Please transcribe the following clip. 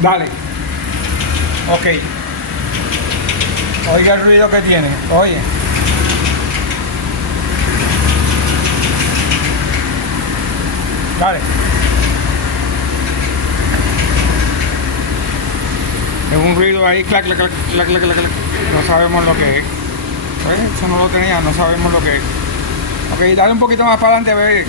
Dale. Ok. Oiga el ruido que tiene. Oye. Dale. Es un ruido ahí, clac, clac, clac, clac, clac, clac, clac. No sabemos lo que es. Eso no lo tenía, no sabemos lo que es. Ok, dale un poquito más para adelante, a ver.